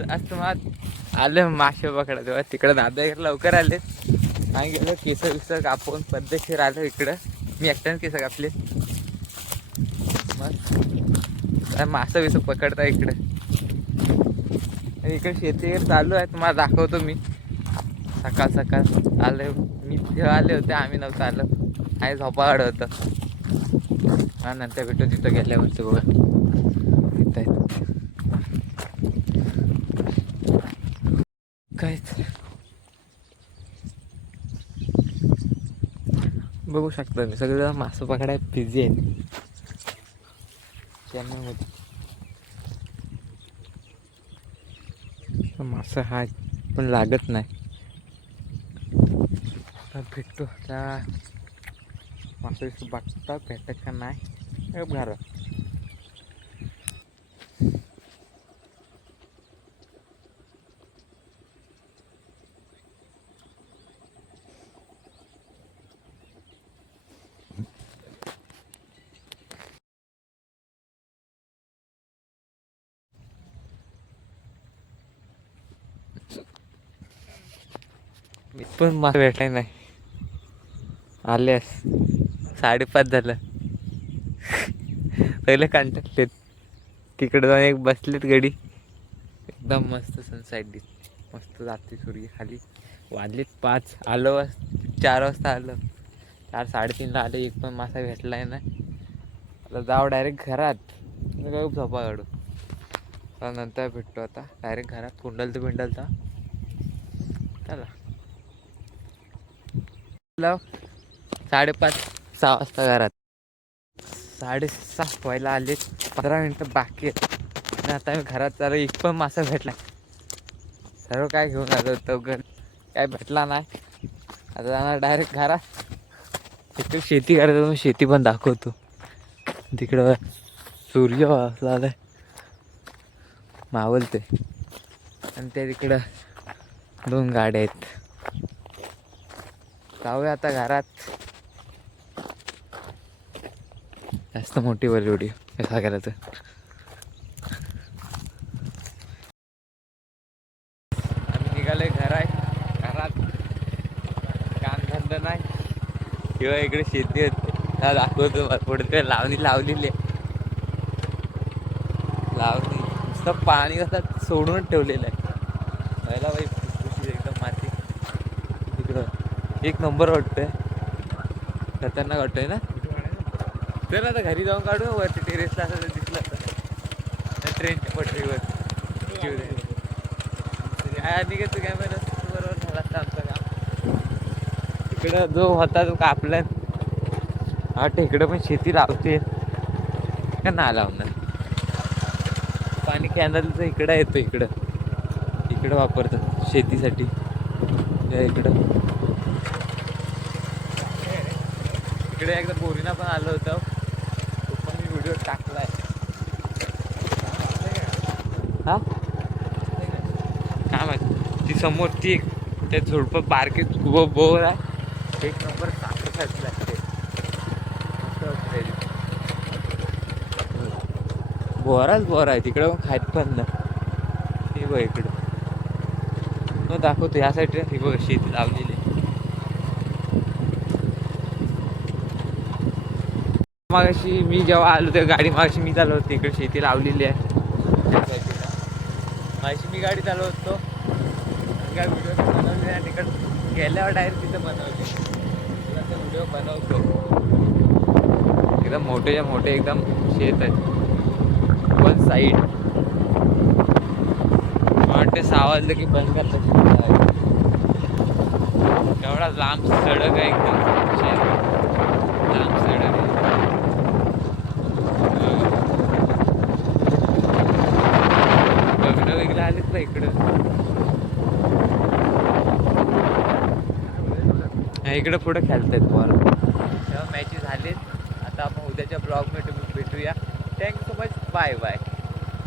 असं मग आलं मासे पकडा तेव्हा तिकडं दादा लवकर आले आणि गेलं केस विस कापून पद्धतशीर आलं इकडं. मी एकट्याने केस कापले. मग मासा विस पकडता इकडं. आणि इकडे शेती चालू आहे, तुम्हाला दाखवतो मी. सकाळ सकाळ आले मी, तेव्हा आले होते, आम्ही नव्हतं आलं. आहे झोपाळ होतं. हा नंतर भेटू तिथं गेल्यावरती बघा तिथं आहे काहीच. बघू शकता मी सगळं मासं पकडाय बिझी आहे. मासा हा पण लागत नाही. भेटतो त्या मासा बघता भेटत का नाही घरात. मी पण मासा भेटाय नाही. आल्यास 5:30 झालं. पहिले कंटाळलेत. तिकडे जाऊन एक बसलेत गडी. एकदम मस्त सनसेट दिसते. मस्त जाते सूर्य खाली. वाजलेत 5. आलो 4 वाजता आलं. 4 3:30ला आले. एक पण मासा भेटलाय ना. आता जाऊ डायरेक्ट घरात. काय झोपा काढू. नंतर भेटतो आता डायरेक्ट घरात. कुंडलता चला. 5:30 6 वाजता घरात. 6:30 व्हायला आले. 15 मिनटं बाकी आहेत. आणि आता मी घरात चालू. एक पण मासा भेटला. सर्व काय घेऊन आलो होतो काय भेटला नाही. आता जाणार डायरेक्ट घरात. तिकडे शेती करायचं, शेती पण दाखवतो. तिकडं सूर्य आलाय मावलते. आणि ते तिकडं 2 गाड्या आहेत. जाऊया आता घरात. जास्त मोठी वर व्हिडिओ कसा करायचं. आम्ही निघालोय घरात. काम धंदा नाही किंवा इकडे शेती होते. दाखवतो पुढे लावलेली नुसतं पाणी कसं सोडूनच ठेवलेलं आहे. पहिला बाई खुशी एकदम माती. तिकडं एक नंबर वाटतंय. खतरनाक वाटतंय ना. चल आता घरी जाऊन काढू. वरती टेरेसला असं दिसलं तर ट्रेनच्या पटरीवर निघायचं काय माहिती. बरोबर झाला असतं आमचं काम. तिकडं जो होता तो कापला. वाटतं इकडं पण शेती लावते का ना लावणार. पाणी कॅनलचं इकडं येतं. इकडं वापरतात शेतीसाठी. इकडे एकदा बोरीना पण आलं होतं. तो पण मी व्हिडिओ टाकलाय. हा काय माहिती. ती समोर ती एक त्या झुडपं बारके बोर आहे. एक नंबर साखर लागते. बोर आहे तिकडं पण खात पण ना. हे बघ इकडं मग दाखवतो. ह्या साईडला ही बघ शेती लावलेली. मागाशी मी जेव्हा आलो तेव्हा गाडी मागाशी मी चालवतो. इकडे शेती लावलेली आहे. मागाशी मी गाडी चालवतो. काय व्हिडिओ बनवले आणि तिकडं गेल्यावर डायरेक्ट तिथं बनवले. तुला व्हिडिओ बनवतो. एकदम मोठे एकदम शेत आहे. वन साईड वाटते 6 वाजलं की बंद करतात. एवढा लांब सडक आहे. एकदम लांब सडक आहे. लग्न वगैरे आलेत ना इकडं. इकडं पुढं खेळतायत बॉल. तेव्हा मॅचेस झालेत. आता आपण उद्याच्या ब्लॉगमध्ये भेटूया. Thank you so much. बाय.